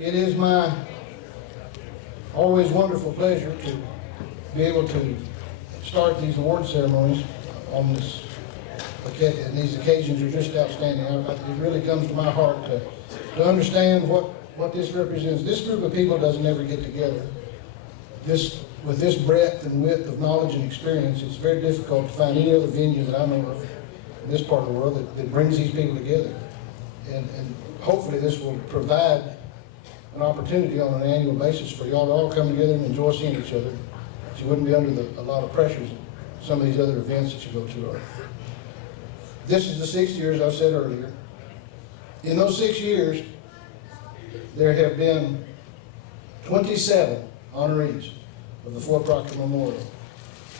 It is my always wonderful pleasure to be able to start these award ceremonies on this, and these occasions are just outstanding. It really comes to my heart to understand what this represents. This group of people doesn't ever get together. With this breadth and width of knowledge and experience, it's very difficult to find any other venue that I know of in this part of the world that brings these people together. And hopefully this will provide an opportunity on an annual basis for y'all to all come together and enjoy seeing each other. So you wouldn't be under a lot of pressures that some of these other events that you go to are. This is the 6 years I said earlier. In those 6 years, there have been 27 honorees of the Foy Proctor Memorial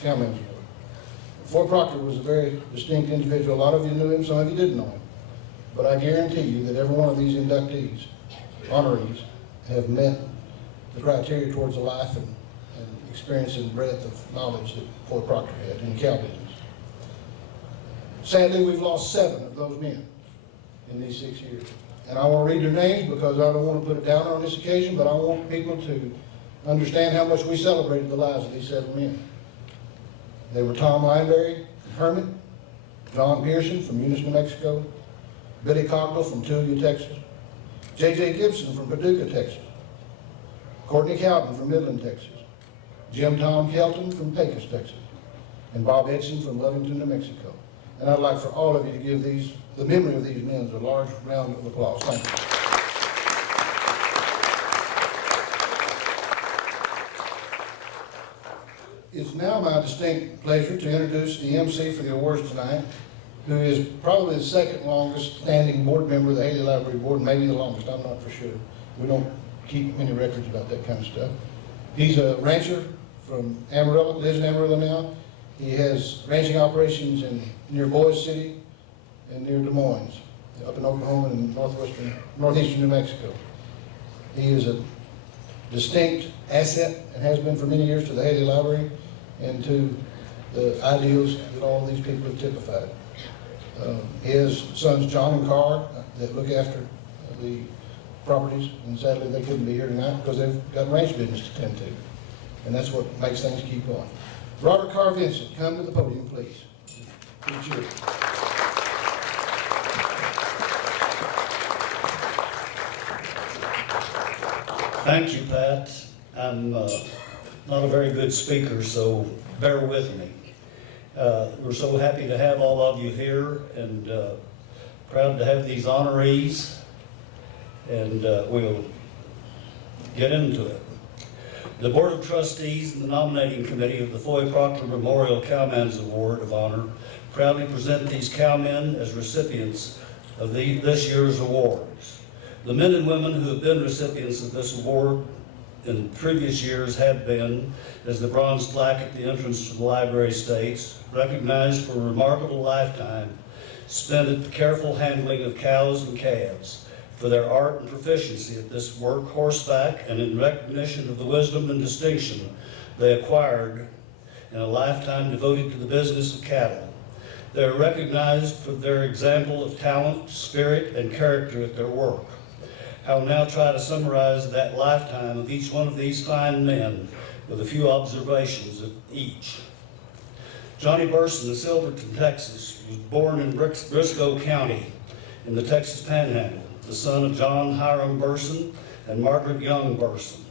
Cowman's Award. Foy Proctor was a very distinct individual. A lot of you knew him, some of you didn't know him. But I guarantee you that every one of these inductees, honorees, have met the criteria towards a life and experience and breadth of knowledge that Foy Proctor had in the cow business. Sadly, we've lost 7 of those men in these 6 years. And I want to read their names because I don't want to put it down on this occasion, but I want people to understand how much we celebrated the lives of these 7 men. They were Tom Lineberry from Hermit, John Pearson from Eunice, New Mexico, Billy Cockle from Tulia, Texas, J.J. Gibson from Paducah, Texas, Courtney Cowden from Midland, Texas, Jim Tom Kelton from Pecos, Texas, and Bob Edson from Lovington, New Mexico. And I'd like for all of you to give the memory of these men a large round of applause. Thank you. It's now my distinct pleasure to introduce the MC for the awards tonight, who is probably the second longest standing board member of the Haley Library Board, maybe the longest, I'm not for sure. We don't keep many records about that kind of stuff. He's a rancher from Amarillo, lives in Amarillo now. He has ranching operations near Boise City and near Des Moines, up in Oklahoma and northeastern New Mexico. He is a distinct asset and has been for many years to the Haley Library and to the ideals that all these people have typified. His sons John and Carr that look after the properties, and sadly they couldn't be here tonight because they've got ranch business to tend to, and that's what makes things keep going. Robert Carr Vincent, come to the podium, please. Good cheer. Thank you, Pat. I'm not a very good speaker, so bear with me. We're so happy to have all of you here and proud to have these honorees, and we'll get into it. The Board of Trustees and the Nominating Committee of the Foy Proctor Memorial Cowman's Award of Honor proudly present these cowmen as recipients of this year's awards. The men and women who have been recipients of this award in previous years have been, as the bronze plaque at the entrance to the library states, recognized for a remarkable lifetime spent at the careful handling of cows and calves, for their art and proficiency at this work horseback, and in recognition of the wisdom and distinction they acquired in a lifetime devoted to the business of cattle. They are recognized for their example of talent, spirit, and character at their work. I will now try to summarize that lifetime of each one of these fine men with a few observations of each. Johnnie Burson of Silverton, Texas, was born in Briscoe County in the Texas Panhandle, the son of John Hiram Burson and Margaret Young Burson.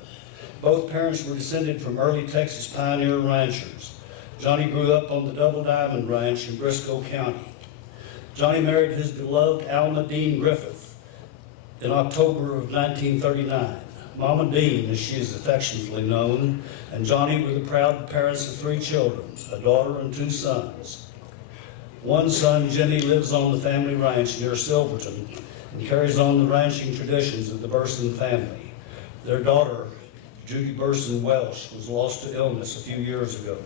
Both parents were descended from early Texas pioneer ranchers. Johnnie grew up on the Double Diamond Ranch in Briscoe County. Johnnie married his beloved Alma Dean Griffith in October of 1939. Mama Dean, as she is affectionately known, and Johnnie were the proud parents of 3 children, a daughter and 2 sons. One son, Jimmy, lives on the family ranch near Silverton and carries on the ranching traditions of the Burson family. Their daughter, Judy Burson Welsh, was lost to illness a few years ago.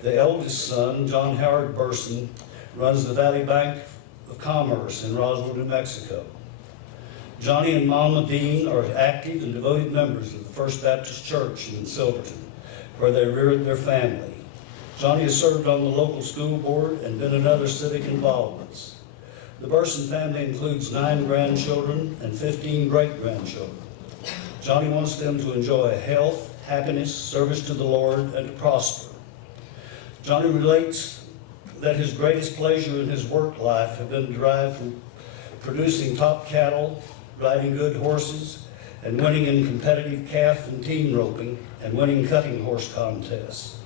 The eldest son, John Howard Burson, runs the Valley Bank of Commerce in Roswell, New Mexico. Johnnie and Mama Dean are active and devoted members of the First Baptist Church in Silverton, where they reared their family. Johnnie has served on the local school board and been in other civic involvements. The Burson family includes 9 grandchildren and 15 great-grandchildren. Johnnie wants them to enjoy health, happiness, service to the Lord, and to prosper. Johnnie relates that his greatest pleasure in his work life have been derived from producing top cattle, riding good horses, and winning in competitive calf and team roping, and winning cutting horse contests.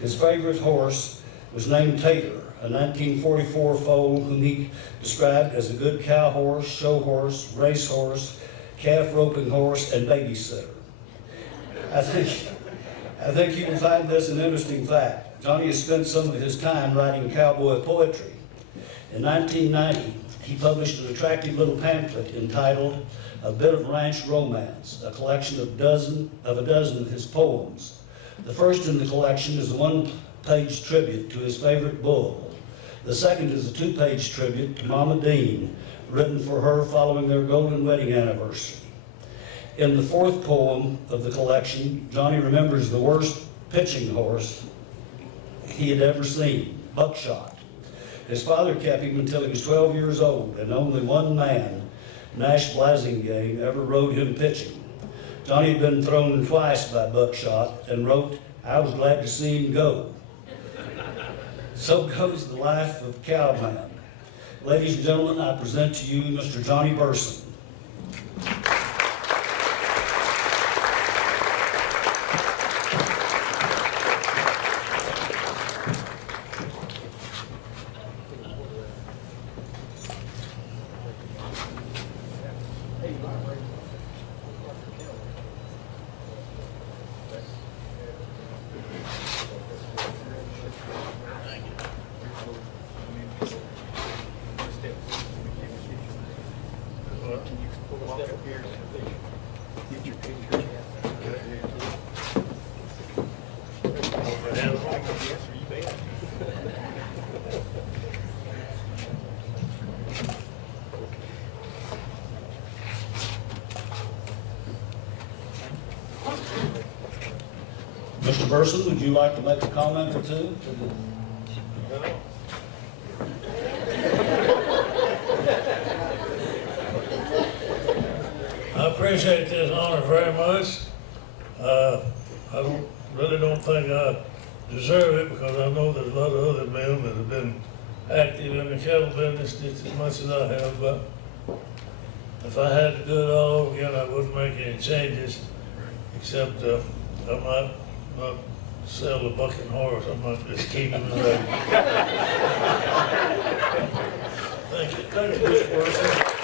His favorite horse was named Tater, a 1944 foal whom he described as a good cow horse, show horse, race horse, calf roping horse, and babysitter. I think you will find this an interesting fact. Johnnie has spent some of his time writing cowboy poetry. In 1990, he published an attractive little pamphlet entitled A Bit of Ranch Romance, a collection of a dozen of his poems. The first in the collection is a one-page tribute to his favorite bull. The second is a two-page tribute to Mama Dean, written for her following their golden wedding anniversary. In the fourth poem of the collection, Johnnie remembers the worst pitching horse he had ever seen, Buckshot. His father kept him until he was 12 years old, and only one man, Nash Blasingame, ever rode him pitching. Johnnie had been thrown twice by Buckshot and wrote, "I was glad to see him go." So goes the life of cowman. Ladies and gentlemen, I present to you Mr. Johnnie Burson. Mr. Burson, would you like to make a comment or two? I appreciate this honor very much. I really don't think I deserve it, because I know there's a lot of other men that have been active in the cattle business just as much as I have, but if I had to do it all over again, I wouldn't make any changes, except I might not sell the bucking horse. I might just keep him around. Thank you. Thank you, Mr. Burson.